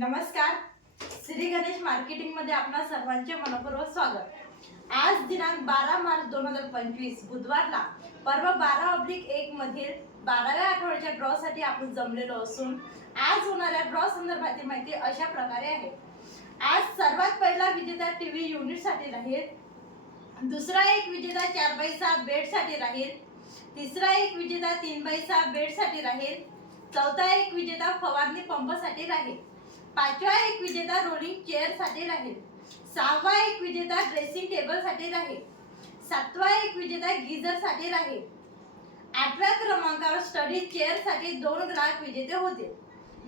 नमस्कार. श्री गणेश मार्केटिंगमध्ये आपणा सर्वांचे मनपूर्वक स्वागत. आज दिनांक बारा मार्च दोन हजार पंचवीस बुधवारला पर्व बारा ऑब्लिक एक मधील बाराव्या आठवड्याच्या ड्रॉ साठी आपण जमलेलो असून आज होणाऱ्या ड्रॉ संदर्भातील माहिती अशा प्रकारे आहे. आज सर्वात पहिला विजेता टीव्ही युनिटसाठी राहील. दुसरा एक विजेता चार बाई सहा बेडसाठी राहील. तिसरा एक विजेता तीन बाई सहा बेडसाठी राहील. चौथा एक विजेता फवारणी पंपसाठी राहील. पाचवा एक विजेता रोलिंग चेअरसाठी राहील. सहावा एक विजेता ड्रेसिंग टेबलसाठी राहील. सातवा एक विजेता गीझरसाठी राहील. आठव्या क्रमांकावर स्टडी चेअरसाठी दोन ग्राहक विजेते होते.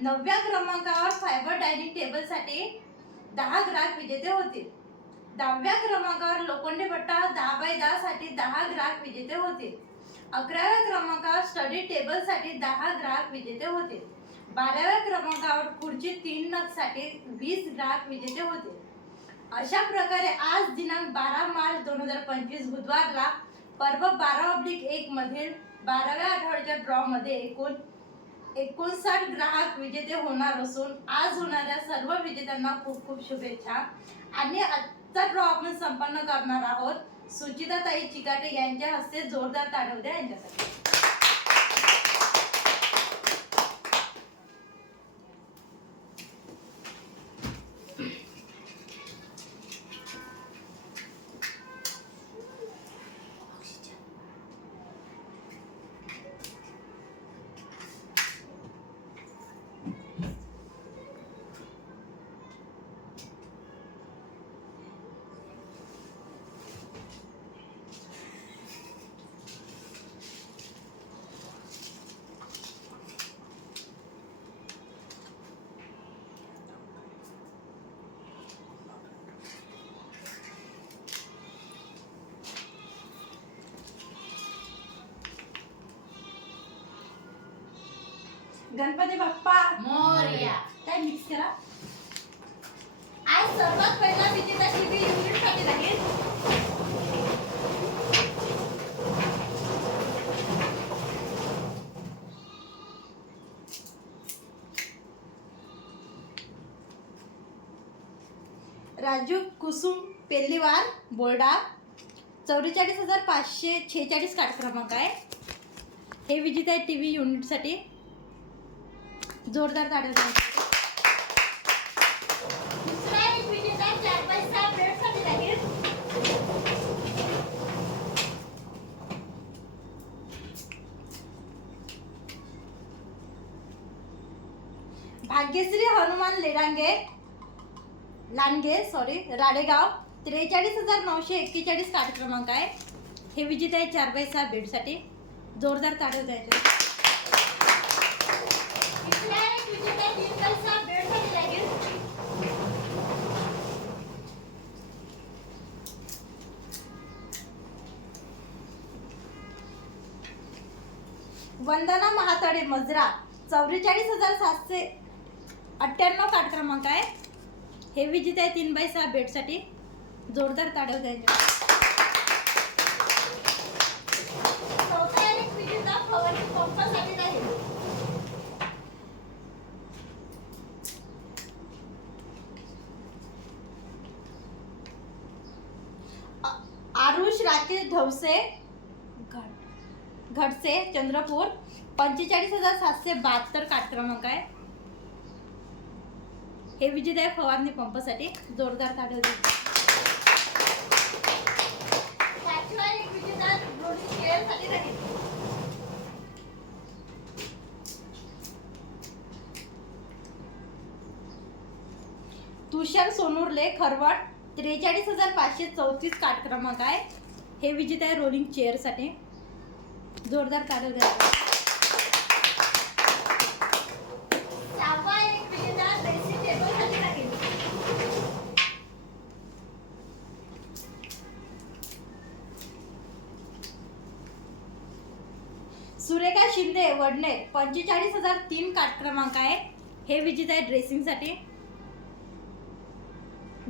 नवव्या क्रमांकावर फायबर डायनिंग टेबलसाठी दहा ग्राहक विजेते होते. दहाव्या क्रमांकावर लोखंडी पट्टा दहा बाय दहा साठी दहा ग्राहक विजेते होते. अकराव्या क्रमांकावर स्टडी टेबलसाठी दहा ग्राहक विजेते होते. बाराव्या क्रमांकावर पुढचे तीन नगसाठी वीस ग्राहक विजेते होते. अशा प्रकारे आज दिनांक बारा मार्च दोन हजार पंचवीस बुधवारला पर्व बारा ऑब्लिक एक मधील बाराव्या आठवड्याच्या ड्रॉ मध्ये एकूण एकोणसाठ ग्राहक विजेते होणार असून आज होणाऱ्या सर्व विजेत्यांना खूप खूप शुभेच्छा. आणि आजचा ड्रॉ आपण संपन्न करणार आहोत. सुचिताताई चिकाटे यांच्या हस्ते जोरदार ताडव यांच्यासाठी. गणपती बाप्पा. मोरया. काय मिक्स करा आज सर्वात पहिला विजेता टीव्ही युनिटसाठी राहील राजू कुसुम पेल्लीवार बोर्डा चौवेचाळीस हजार पाचशे छेचाळीस काठ क्रमांक आहे. हे विजेता आहे टी व्ही युनिटसाठी जोरदार ताडे दुसरा भाग्यश्री हनुमान लेडांगे लांडगे सॉरी राडेगाव त्रेचाळीस हजार नऊशे एक्केचाळीस कार्ड क्रमांक आहे. हे विजेता आहे चार बाय सहा बेडसाठी जोरदार ताडे द्यायचे तिसरा एक विजेता तीन बाय सहा बेडसाठी राहील वंदना महातडे मजरा. चौवेचाळीस हजार सातशे अठ्ठ्याण्णव कार्ड क्रमांक आहे. हे विजित आहे तीन बाय सहा बेडसाठी जोरदार ताडव द्यायचे. चौथा आणि विजेता फवारणी पंपासाठी राकेश ढवसे घड घडसे चंद्रपूर पंचेचाळीस हजार सातशे बहात्तर काठ क्रमांक आहे. हे विजेता आहे फवारणी पंपासाठी जोरदार राहील तुषार सोनुर्ले खरवट त्रेचाळीस हजार पाचशे चौतीस काठ क्रमांक आहे. हे विजेता आहे रोलिंग चेअरसाठी जोरदार राहील सुरेखा शिंदे वडणे पंचेचाळीस हजार तीन काठ क्रमांक आहे हे विजित आहे ड्रेसिंगसाठी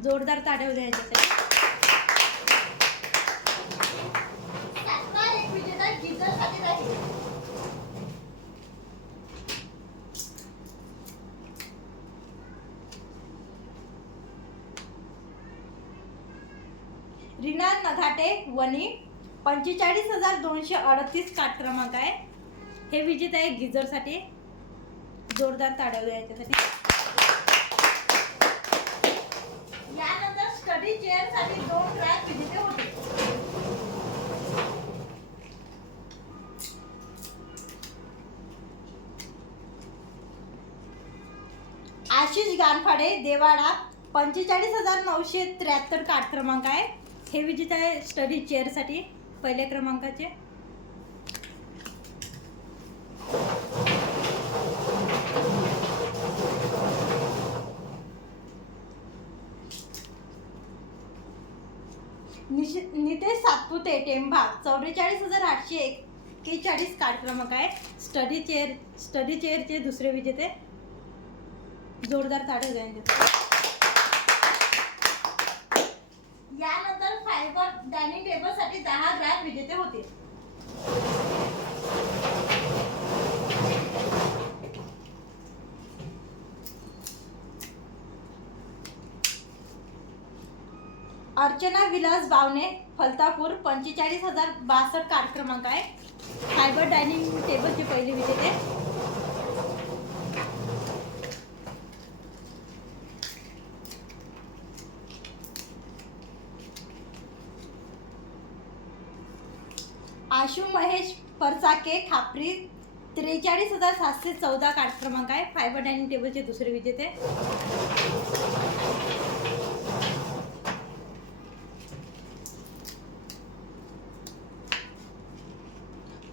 जोरदार ताडव द्यायचे सातवा एक विजेता गीझरसाठी राहील रीना वनी पंचेचाळीस हजार दोनशे अडतीस काट क्रमांक आहे. हे विजेत आहे गिझरसाठी जोरदार ताडव याच्यासाठी. यानंतर स्टडी चेअरसाठी दोन ट्रॅक विजेते होते. आशिष गानफाडे देवाडा पंचेचाळीस हजार नऊशे त्र्याहत्तर काट क्रमांक आहे. हे विजेते आहे स्टडी चेअरसाठी पहिल्या क्रमांकाचे. निश- नितेश सातपुते टेंभा चौवेचाळीस हजार आठशे एक्केचाळीस कार्ड क्रमांक आहे स्टडी चेअर स्टडी चेअरचे दुसरे विजेते. जोरदार ताडे द्या यानंतर डायनिंग टेबलसाठी दहा ग्रॅम विजेते होते. अर्चना विलास बावणे फलतापूर पंचेचाळीस हजार बासष्ट कार क्रमांक आहे. फायबर डायनिंग टेबलचे पहिले विजेते. परचाके खापरी त्रेचाळीस हजार सातशे चौदा कार्ड क्रमांक आहे. फायबर डायनिंग टेबलचे दुसरे विजेते.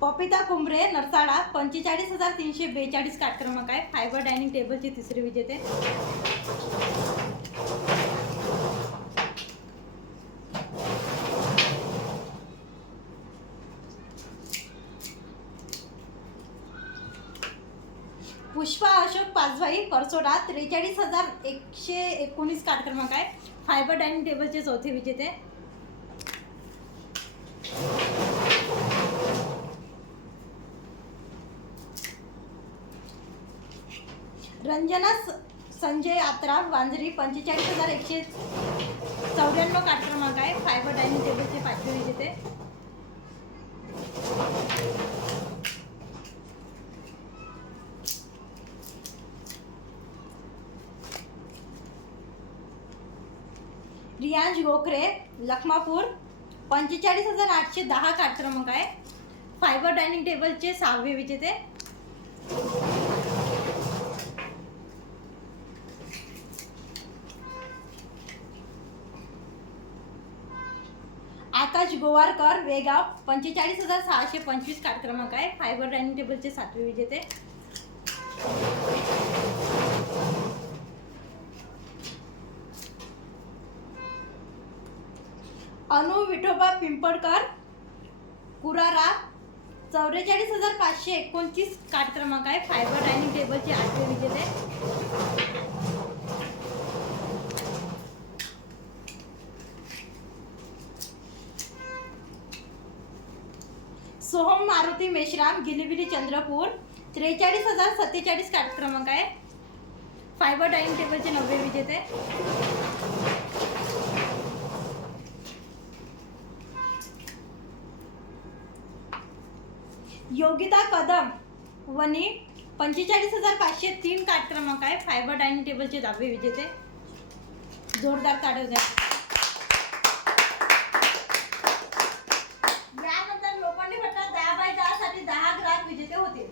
पपिता कुंभरे नरसाळा पंचेचाळीस हजार तीनशे बेचाळीस कार्ड क्रमांक आहे. फायबर डायनिंग टेबलचे तिसरे विजेते पुष्पा अशोक पाचभाई त्रेचाळीस हजार एकशे एकोणीस कार्ड क्रमांक आहे फायबर डायनिंग टेबलचे चौथे विजेते. रंजना संजय यात्रा वांजरी पंचेचाळीस हजार एकशे चौऱ्याण्णव कार्ड क्रमांक आहे फायबर डायनिंग टेबलचे पाचवे विजेते. रियांश गोखरे लखमापूर पंचेचाळीस हजार आठशे दहा कार्ड क्रमांक आहे फायबर डायनिंग टेबलचे सहावे विजेते. आकाश गोवारकर वेगाव पंचेचाळीस हजार सहाशे पंचवीस कार्ड क्रमांक आहे फायबर डायनिंग टेबलचे सातवे विजेते. विठोबा कुरारा चौवेचाळीस हजार पाचशे एकोणतीस कार्ड क्रमांक आहे फायबर डायनिंग टेबलचे आठवे विजेते. सोहम मारुती मेश्राम गिलिबिली चंद्रपूर त्रेचाळीस हजार सत्तेचाळीस कार्ड क्रमांक आहे फायबर डायनिंग टेबलचे नववे विजेते. योगिता कदम वनी पंचेचाळीस हजार पाचशे तीन कार्ड क्रमांक आहे फायबर डायनिंग टेबलचे दहावे विजेते. जोरदार ताडव द्या यानंतर लोखंडी भट्टा दहा बाय दहा साठी दहा ग्राहक विजेते होते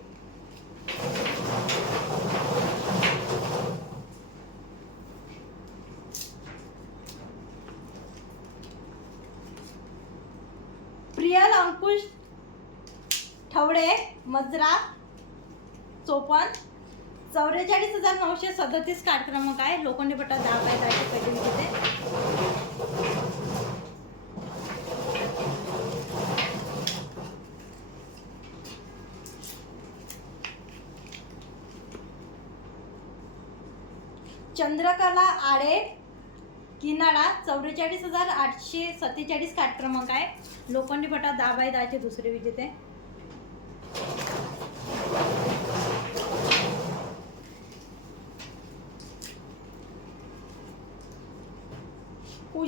प्रियल अंकुश ठवडे मजरा चोपन चौवेचाळीस हजार नऊशे सदतीस कार्ड क्रमांक आहे. लोखंडी पट्टा दहा बाय दहाचे पहिले विजेते चंद्रकला आडे किनाळा चौवेचाळीस हजार आठशे सत्तेचाळीस कार्ड क्रमांक आहे. लोखंडी पट्टा दहा बाय दहाचे दुसरे विजेते.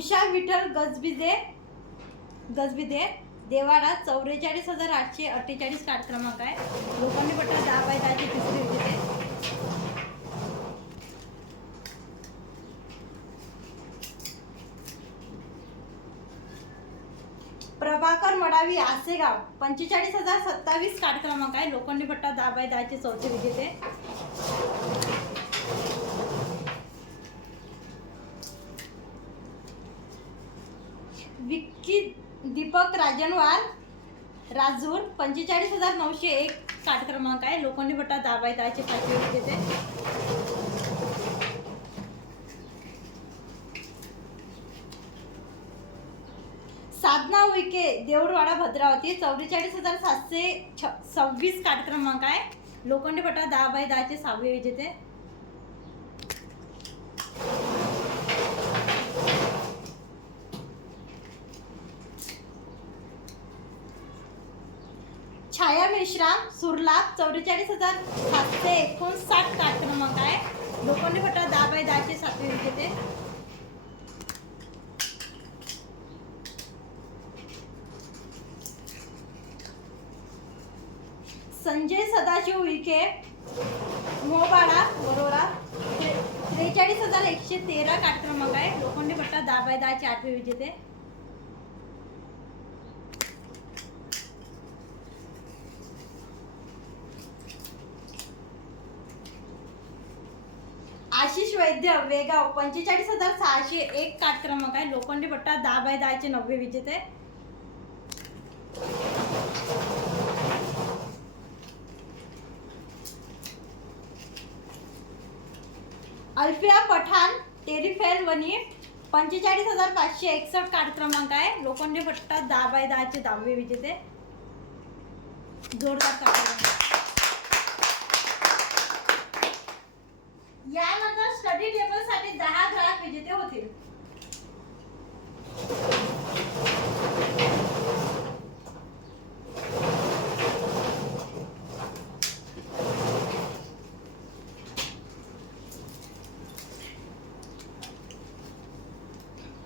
उषा विठ्ठल गजबिजे गजबिदे देवाडा चौवेचाळीस हजार आठशे अठ्ठेचाळीस कार्ड क्रमांक आहे. लोखंडी पट्टा दहा बाय दहाची तिसरी विजेते प्रभाकर मडावी आसेगाव पंचेचाळीस हजार सत्तावीस कार्ड क्रमांक आहे. लोखंडी पट्टा दहा बाय दहाचे चौथे विजेते राजनवार राजूर पंचेचाळीस हजार नऊशे एक कार्ड क्रमांक आहे. लोखंडी भट्टा दहा बाय दहाचे पाचशे विजेते साधना विके देऊळवाडा भद्रावती चौवेचाळीस हजार सातशे छ सव्वीस कार्ड क्रमांक आहे. लोखंडी भट्टा दहा बाय दहाचे सहावे विजेते छाया मेश्राम सुरलाभ चौवेचाळीस हजार सातशे एकोणसाठ कार्ड क्रमांक आहे. लोखंडी फटा दहा बाय दहाचे सातवी विजेते संजय सदाशिव विखे मोबाडा वरोरा त्रेचाळीस हजार एकशे तेरा कार्ड क्रमांक आहे. लोखंडी भट्टा दहा बाय दहाचे आठवी विजेते आशिष वैद्य वेगाव पंचेचाळीस हजार सहाशे एक काट क्रमांक आहे. लोखंडी पट्टा दहा बाय दहाचे नव्वे विजेते. अल्फिया पठाण टेरिफेल वनी पंचेचाळीस हजार पाचशे एकसष्ट कार्ड क्रमांक आहे. लोखंडी पट्टा दहा बाय दहाचे दहावे विजेते. जोरदार कार्ड यानंतर स्टडी टेबलसाठी दहा ग्राहक विजेते होतील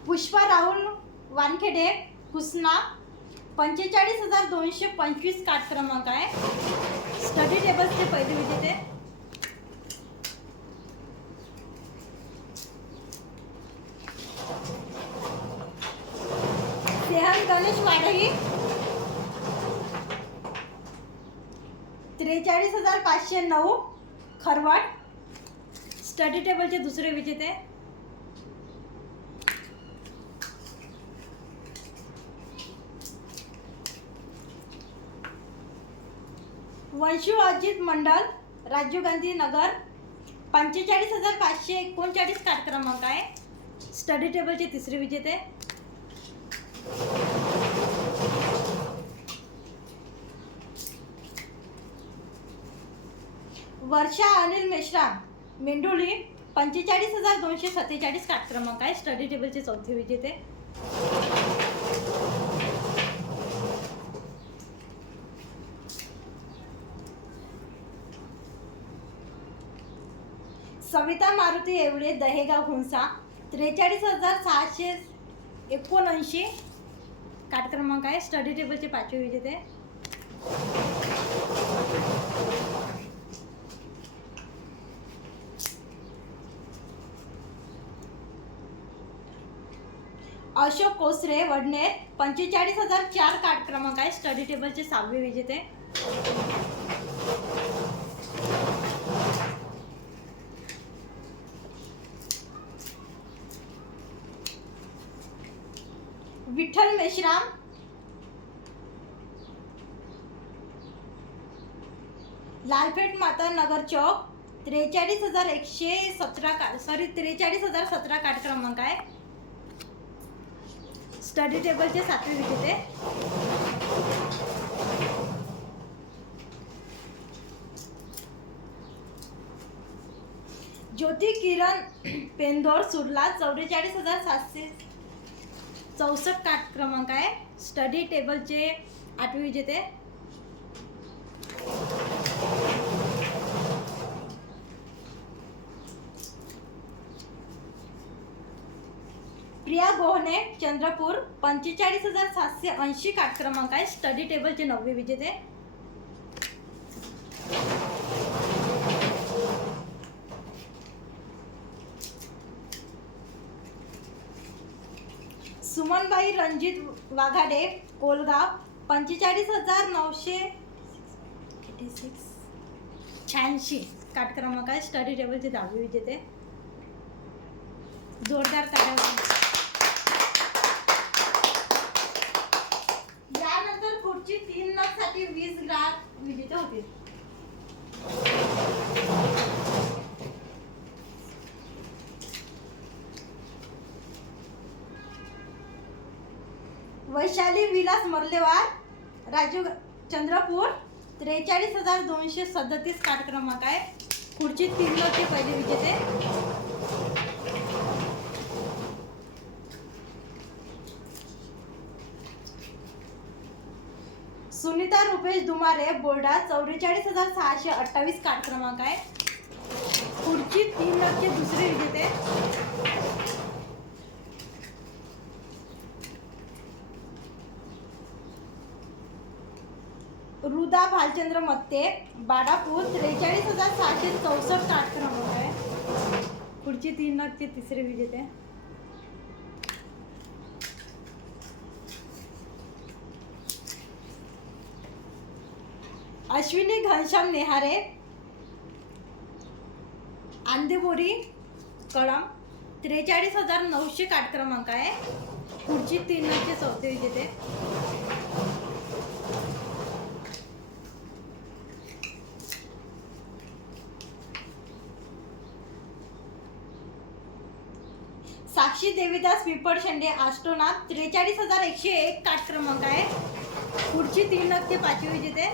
पुष्पा राहुल वानखेडे हुसना पंचेचाळीस हजार दोनशे पंचवीस कार्ड क्रमांक आहे. स्टडी टेबल्सचे पहिले विजेते सेहन गणेश वाडही त्रेचाळीस हजार पाचशे नऊ. खरवाड. स्टडी टेबलचे दुसरे विजेते. वंशू अजित मंडल राजीव गांधी नगर पंचेचाळीस हजार पाचशे एकोणचाळीस कार्ड क्रमांक आहे स्टडी टेबलचे तिसरे विजेते. वर्षा अनिल मेश्राम मेंढोळी पंचेचाळीस हजार दोनशे सत्तेचाळीस कार्ड क्रमांक आहे स्टडी टेबलचे चौथे विजेते. कविता मारुती एवढे दहेगाव घुंसा. त्रेचाळीस हजार सहाशे एकोणऐंशी कार्ड क्रमांक आहे. स्टडी टेबलचे पाचवे विजेते. अशोक कोसरे वडनेर. पंचेचाळीस हजार चार कार्ड क्रमांक आहे. स्टडी टेबलचे सहावे विजेते. विठ्ठल लालपेठ माता नगर चौक त्रेचाळीस हजार एकशे सतरा का सॉरी त्रेचाळीस हजार सतरा कार्ड क्रमांक आहे स्टडी टेबलचे सातवे विजेते ज्योती किरण पेंदोर सुरला चौवेचाळीस हजार सातशे चौसष्ट काट क्रमांक आहे. स्टडी टेबलचे आठवी विजेते प्रिया गोहने चंद्रपूर पंचेचाळीस हजार सातशे ऐंशी काट क्रमांक आहे. स्टडी टेबलचे नववे विजेते. सुमनबाई रणजित वाघाडे कोलगाव पंचेचाळीस हजार नऊशे शहाऐंशी. काट क्रमांक आहे स्टडी टेबलचे दहावी विजेते. जोरदार यानंतर पुढची तीन नग वीस ग्राहक विजेते होतील. वैशाली विलास मर्लेवार राजू चंद्रपूर त्रेचाळीस हजार दोनशे सदतीस कार्ड क्रमांक आहे. पुढची तीन नगचे पहिले विजेते. सुनीता रुपेश दुमारे बोर्डा चौवेचाळीस हजार सहाशे अठ्ठावीस कार्ड क्रमांक आहे. पुढची तीन नगचे दुसरे विजेते. रुदा भालचंद्र मत्ते बाडापूर त्रेचाळीस हजार सहाशे चौसष्ट आठ क्रमांक आहे. पुढची तीन नगचे तिसरे विजेते. अश्विनी घनश्याम नेहारे आंदेबोरी कळम त्रेचाळीस हजार नऊशे आठ क्रमांक आहे. पुढची तीन नगचे चौथे विजेते. साक्षी देवीदास विपड शेंडे आस्ट्रोनाथ त्रेचाळीस हजार एकशे एक काट क्रमांक आहे. पुढची तीन नग ते पाचवी विजेते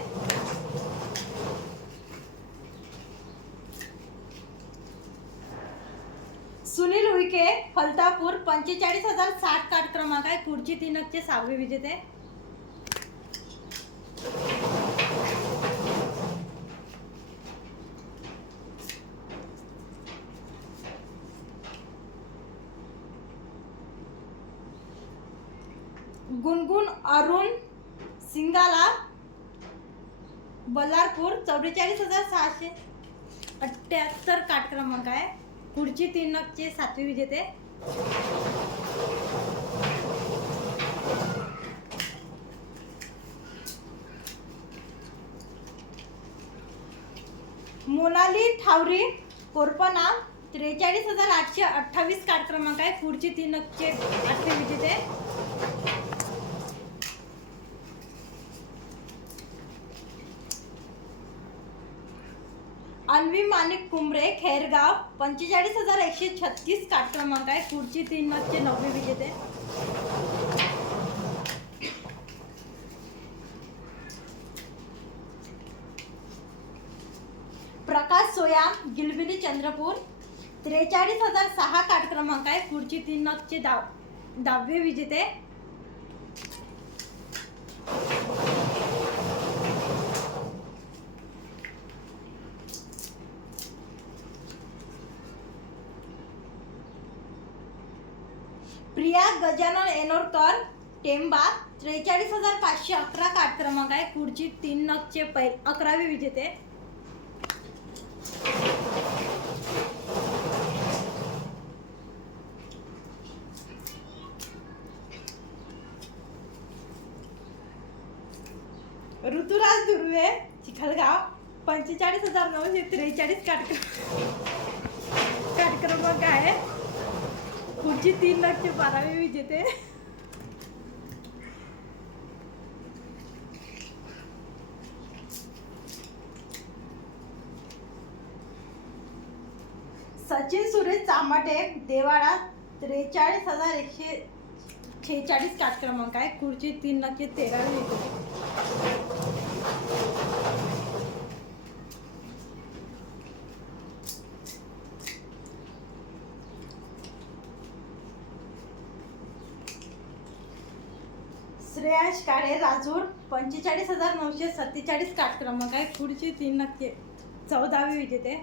सुनील उईके फलतापूर पंचेचाळीस हजार साठ काट क्रमांक आहे. पुढची तीन नगचे सहावे विजेते गुणगुण अरुण सिंगाला बल्लारपूर चौवेचाळीस हजार सहाशे अठ्ठ्याहत्तर काट क्रमांक आहे. पुढची तीन नगचे सातवे विजेते. मोनाली ठावरी कोरपना त्रेचाळीस हजार आठशे अठ्ठावीस काट क्रमांक आहे. पुढची तीन नगचे आठवे विजेते. अन्वी माणिक कुंबरे खैरगाव पंचेचाळीस हजार एकशे छत्तीस काट क्रमांक आहे. पुढची तीन मागचे नववे विजेते. प्रकाश सोया गिलबिली चंद्रपूर. त्रेचाळीस हजार सहा काट क्रमांक आहे. पुढची तीन नगचे दाव दहावे विजेते प्रिया एनोरकर टेंबा त्रेचाळीस हजार पाचशे अकरा कार्ड क्रमांक आहे. पुढची तीन नगचे पै अकरावे विजेते. ऋतुराज दुर्वे चिखलगाव पंचेचाळीस हजार नऊशे त्रेचाळीस काट काट आहे. पुढची तीन नगचे बारावी विजेते. सुरेश देवाडा त्रेचाळीस हजार एकशे छेचाळीस काट क्रमांक आहे. खुर्ची तीन नक्की तेरावी विजेते श्रेयांश काळे राजूर पंचेचाळीस हजार नऊशे सत्तेचाळीस काट क्रमांक आहे. पुढची तीन नक्की चौदावी विजेते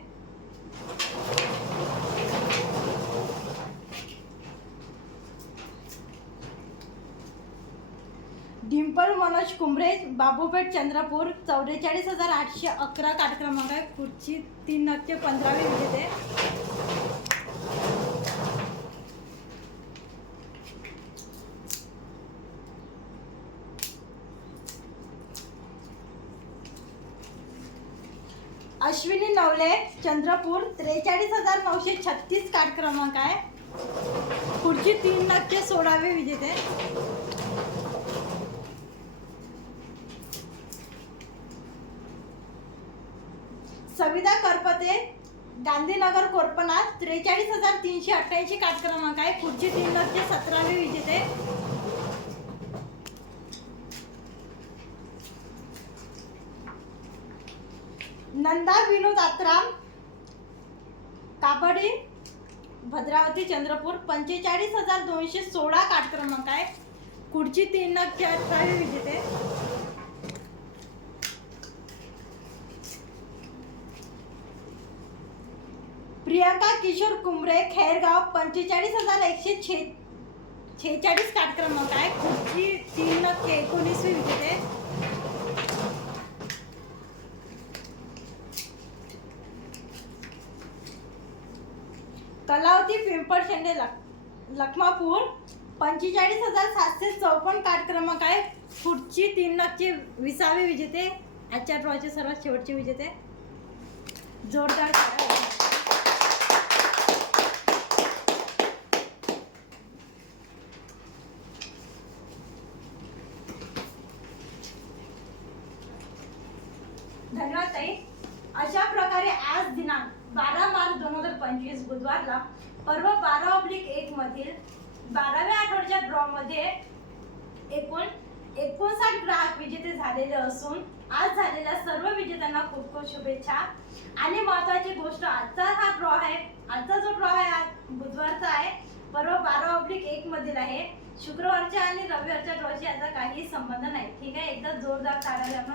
पिंपळ कुंभरे बाबूपेठ चंद्रपूर चौवेचाळीस हजार आठशे अकरा कार्यक्रमांक आहे खुर्ची तीन नक्के पंधरावे विजेते. अश्विनी नवले चंद्रपूर त्रेचाळीस हजार नऊशे छत्तीस कार्ड क्रमांक आहे खुर्ची तीन नक्के सोळावे विजेते. गांधीनगर कोरपणा त्रेचाळीस हजार तीनशे अठ्ठ्याऐंशी काट क्रमांक आहे. पुढची तीन नक्के सतरावे विजेते. नंदा विनोद आत्राम कापडी भद्रावती चंद्रपूर पंचेचाळीस हजार दोनशे सोळा काट क्रमांक आहे. पुढची तीन लक्ष अठरावे विजेते. किशोर कुंबरे खैरगाव पंचेचाळीस हजार एकशे छे छेचाळीस कार्ड क्रमांक आहे. खुर्ची तीन नक्की एकोणीसवी विजेते. कलावती पिंपळ शेंडे लख लखमापूर पंचेचाळीस हजार सातशे चौपन्न कार्ड क्रमांक आहे. पुढची तीन नक्की विसावे विजेते. आजच्या ड्रॉचे सर्वात शेवटचे विजेते. जोरदार टाळ्या वाजवा. धन्यवाद ताई अशा प्रकारे आज दिनांक बारा मार्च दोन हजार पंचवीस बुधवारला. पर्व बारा ऑब्लिक एक मधील बाराव्या आठवड्याच्या ड्रॉ मध्ये एकूण एकोणसाठ ग्राहक विजेते झालेले असून आज झालेल्या सर्व विजेत्यांना खूप खूप शुभेच्छा. आणि महत्वाची गोष्ट आजचा हा ड्रॉ आहे. आजचा जो ड्रॉ आहे आज बुधवारचा आहे. पर्व बारा ऑब्लिक एक मधील आहे. शुक्रवारच्या आणि रविवारच्या ड्रॉशी याचा काही संबंध नाही. ठीक आहे? एकदा जोरदार काढायला द्या